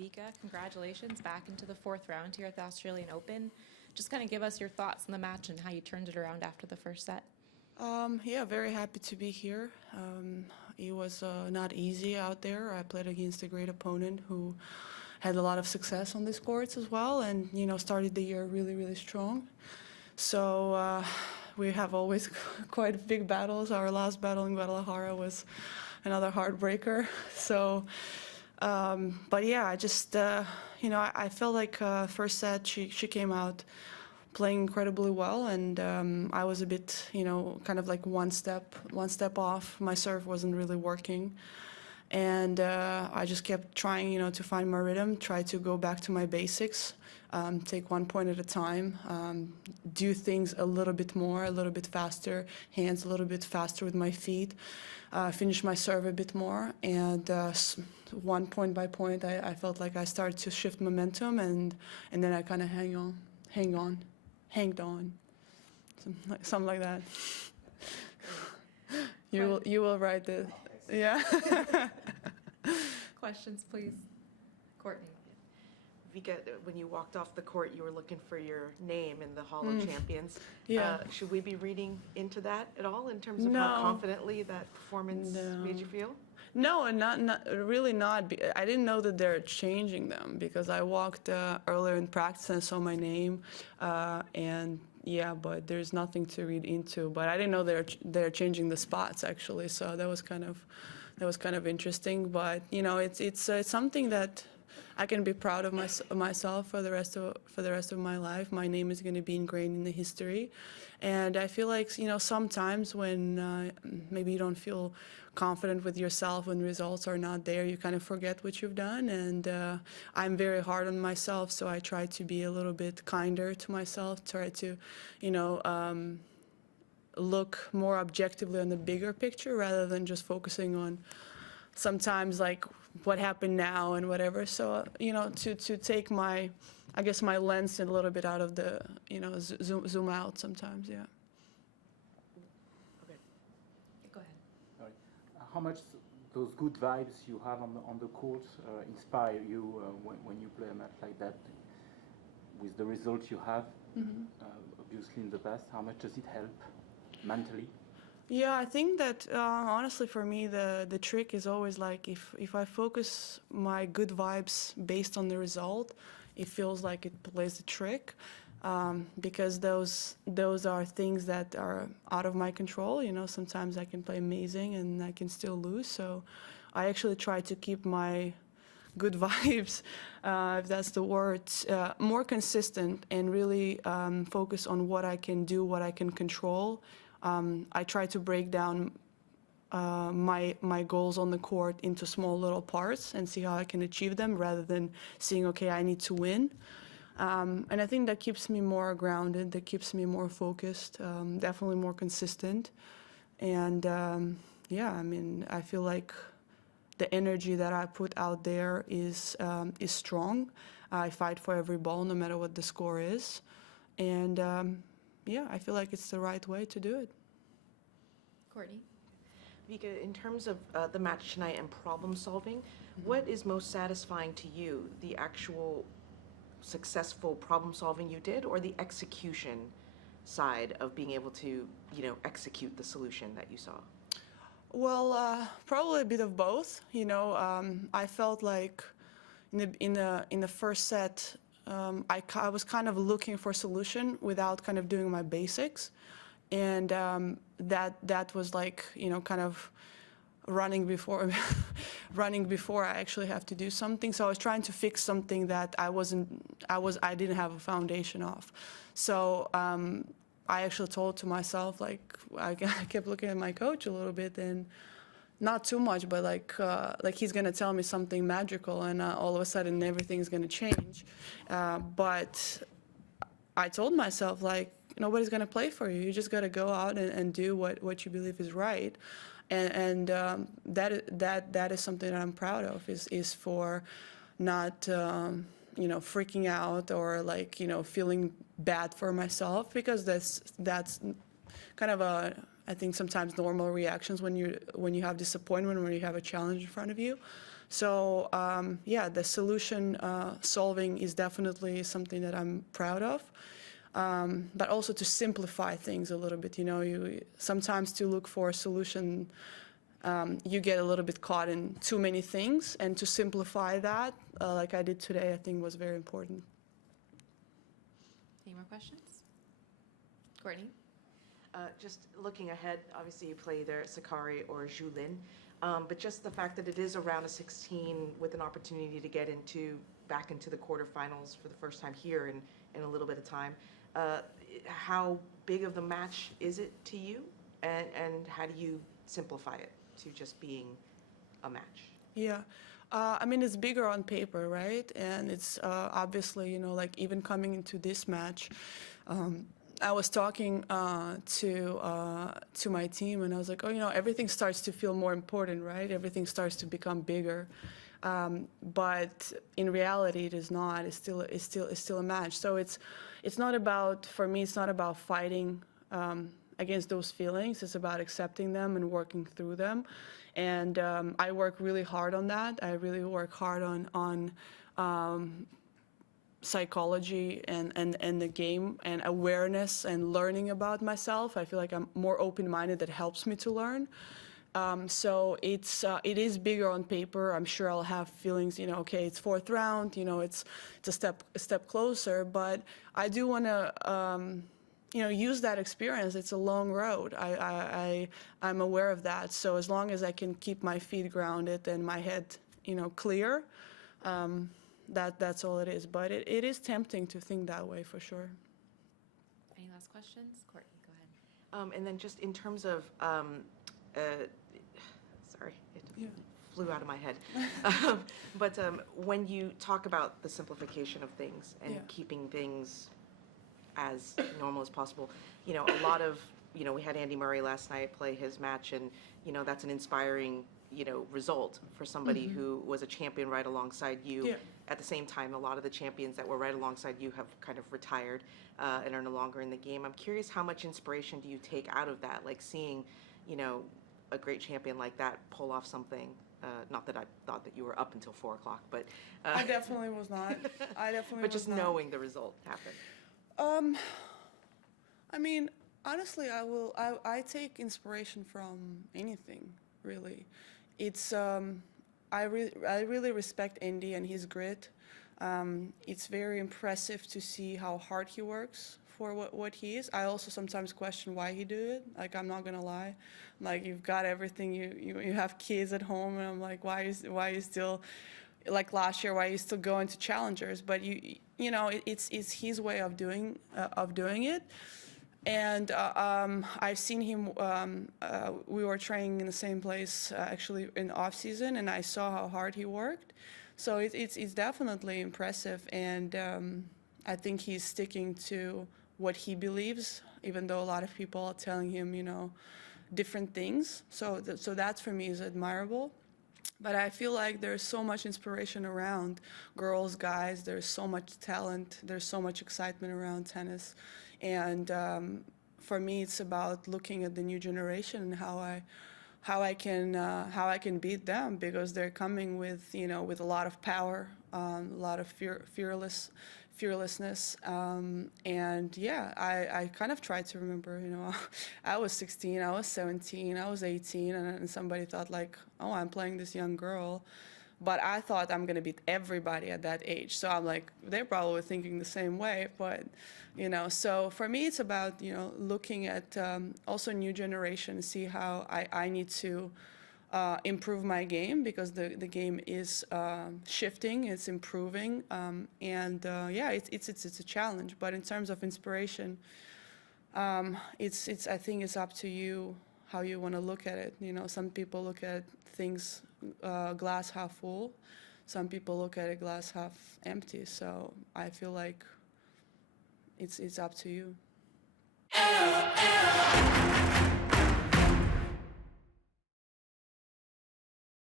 Vika, congratulations back into the fourth round here at the Australian Open. Just kind of give us your thoughts on the match and how you turned it around after the first set. Yeah, very happy to be here. It was not easy out there. I played against a great opponent who had a lot of success on these courts as well, and started the year really, really strong. So we have always quite big battles. Our last battle in Guadalajara was another heartbreaker. So, but yeah, I just I felt like first set she came out playing incredibly well, and I was a bit, kind of like one step off. My serve wasn't really working, and I just kept trying, to find my rhythm, try to go back to my basics, take one point at a time, do things a little bit more, a little bit faster, hands a little bit faster with my feet, finish my serve a bit more, and one point by point, I felt like I started to shift momentum, and then I kind of hanged on, something like that. You will write it, yeah. Questions, please. Courtney. Vika, when you walked off the court, you were looking for your name in the Hall of Champions. Yeah. Should we be reading into that at all in terms of No. how confidently that performance made you feel? No, and not really not. I didn't know that they're changing them because I walked earlier in practice and saw my name, and yeah, but there's nothing to read into. But I didn't know they're changing the spots actually, so that was kind of interesting. But it's something that I can be proud of myself for the rest of my life. My name is going to be ingrained in the history, and I feel like sometimes when maybe you don't feel confident with yourself, when results are not there, you kind of forget what you've done. And I'm very hard on myself, so I try to be a little bit kinder to myself. Try to, look more objectively on the bigger picture rather than just focusing on sometimes like what happened now and whatever. So to take my lens a little bit out of the zoom out sometimes. Yeah. Okay. Go ahead. All right. How much those good vibes you have on the court inspire you when you play a match like that with the results you have, obviously in the past? How much does it help mentally? Yeah, I think that honestly for me the trick is always like if I focus my good vibes based on the result, it feels like it plays the trick, because those are things that are out of my control. Sometimes I can play amazing and I can still lose. So I actually try to keep my good vibes, if that's the word, more consistent and really focus on what I can do, what I can control. I try to break down my goals on the court into small little parts and see how I can achieve them rather than seeing, okay, I need to win. And I think that keeps me more grounded, that keeps me more focused, definitely more consistent. And yeah, I feel like the energy that I put out there is strong. I fight for every ball no matter what the score is. And yeah, I feel like it's the right way to do it. Courtney. Vika, in terms of the match tonight and problem solving, what is most satisfying to you? The actual successful problem solving you did, or the execution side of being able to, execute the solution that you saw? Well, probably a bit of both. I felt like in the first set, I was kind of looking for a solution without kind of doing my basics, and that was like kind of running before I actually have to do something. So I was trying to fix something that I didn't have a foundation of. So I actually told to myself, like I kept looking at my coach a little bit, and not too much, but like he's gonna tell me something magical, and all of a sudden everything's gonna change. But I told myself, like, nobody's gonna play for you. You just gotta go out and do what you believe is right, and that is something that I'm proud of. Is for not freaking out or like feeling bad for myself, because that's kind of I think sometimes normal reactions when you have disappointment, when you have a challenge in front of you. So yeah, the solution solving is definitely something that I'm proud of. But also to simplify things a little bit. You sometimes to look for a solution, you get a little bit caught in too many things, and to simplify that, like I did today, I think was very important. Any more questions? Courtney? Just looking ahead, obviously you play either Sakari or Zhulin, but just the fact that it is a round of 16 with an opportunity to get back into the quarterfinals for the first time here in a little bit of time, how big of the match is it to you, and how do you simplify it to just being a match? Yeah. I mean, it's bigger on paper, right? And it's obviously, like even coming into this match, I was talking to my team, and I was like, oh, everything starts to feel more important, right? Everything starts to become bigger. But in reality, it is not. It's still a match. So it's not about, for me, it's not about fighting against those feelings. It's about accepting them and working through them. And I work really hard on that. I really work hard on psychology and the game and awareness and learning about myself. I feel like I'm more open-minded. That helps me to learn. So it is bigger on paper. I'm sure I'll have feelings, okay, it's fourth round, it's a step closer, but I do want to use that experience. It's a long road. I'm aware of that. So as long as I can keep my feet grounded and my head, clear, that's all it is. But it is tempting to think that way for sure. Any last questions? Courtney, go ahead. And then just in terms of, sorry, it flew out of my head. But when you talk about the simplification of things and keeping things as normal as possible, a lot of, we had Andy Murray last night play his match, and, that's an inspiring, result for somebody who was a champion right alongside you. Yeah. At the same time, a lot of the champions that were right alongside you have kind of retired and are no longer in the game. I'm curious, how much inspiration do you take out of that? Like seeing, a great champion like that pull off something. Not that I thought that you were up until 4 o'clock, but I definitely was not. But just knowing the result happened. I mean, honestly, I take inspiration from anything, really. It's I really respect Andy and his grit. It's very impressive to see how hard he works for what he is. I also sometimes question why he do it. Like, I'm not gonna lie. Like, you've got everything. You have kids at home, and I'm like, why you still, like last year, why you still going to challengers? But it's his way of doing it. And I've seen him. We were training in the same place actually in off season, and I saw how hard he worked. So it's definitely impressive, and I think he's sticking to what he believes, even though a lot of people are telling him, different things. So that for me is admirable. But I feel like there's so much inspiration around girls, guys. There's so much talent. There's so much excitement around tennis. And for me, it's about looking at the new generation and how I can beat them, because they're coming with with a lot of power, a lot of fearlessness, and yeah, I kind of tried to remember. I was 16, I was 17, I was 18, and somebody thought like, oh, I'm playing this young girl. But I thought I'm going to beat everybody at that age. So I'm like, they're probably thinking the same way. But, so for me, it's about, looking at also new generation, see how I need to improve my game, because the game is shifting, it's improving. It's a challenge. But in terms of inspiration, I think it's up to you how you want to look at it. Some people look at things glass half full. Some people look at it glass half empty. So I feel like it's up to you.